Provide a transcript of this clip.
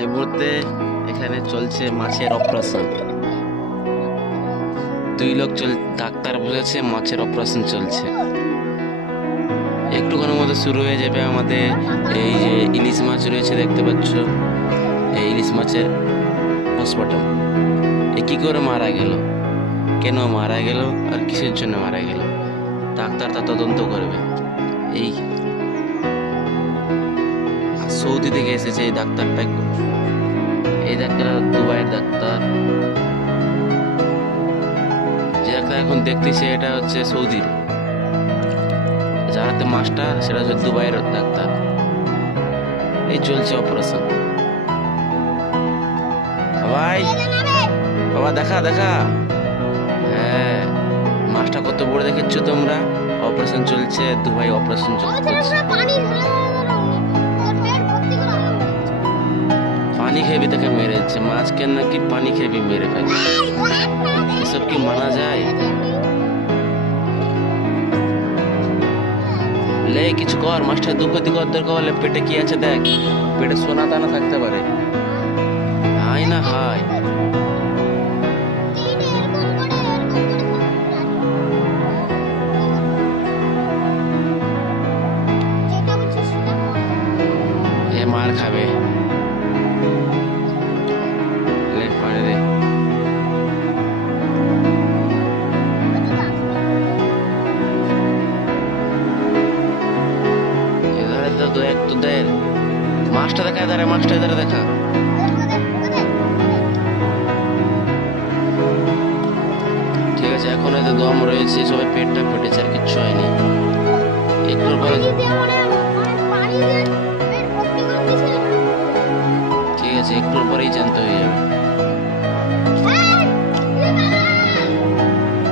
এই মুহূর্তে এখানে চলছে মাছের অপারেশন। দুই লোক ডাক্তার বলেছে মাছের অপারেশন চলছে। একটুখানের মধ্যে শুরু হয়ে যাবে আমাদের এই যে ইলিশ মাছ রয়েছে দেখতে পাচ্ছ, এই ইলিশ মাছের পোস্টমর্টম। এ কি করে মারা গেল, কেন মারা গেল, আর কিসের জন্য মারা গেল, ডাক্তার তা তদন্ত করবে। এই সৌদি থেকে এসেছে এই ডাক্তারটা। এই ডাক্তার দুবাইয়ের ডাক্তার। যে ডাক্তার এখন দেখতেছে এটা হচ্ছে সৌদির, যারাতে মাস্টার সেটা হচ্ছে দুবাইয়ের ডাক্তার। এই চলছে অপারেশন। ভাই বাবা দেখা দেখা, হ্যাঁ মাছটা কত বড় দেখেছো তোমরা। অপারেশন চলছে, দুবাই অপারেশন চলছে। পানি খেবি তাকে মেরেছে, মাছকে নাকি পানি খেবি মেরে ফেলে। এসব কি মানা যায়? লে কিছু কর, মাছটা দুঃখ দিক দরকার হলে পেটে কি আছে দেখ, পেটে সোনা দানা থাকতে পারে। হাই না হাই, এ মার খাবে। লে পানি দে। এধারে তো এক তো দেয় মাছটা দেখা, এধারে মাছটা এধারে দেখা। ঠিক আছে, এখন এতে দম রয়েছে, সবাই পেটটা ফেটেছে, আর কিচ্ছু হয়নি। একটু পরে ঠিক আছে, একটুর পরেই জ্যান্ত হয়ে যাবে।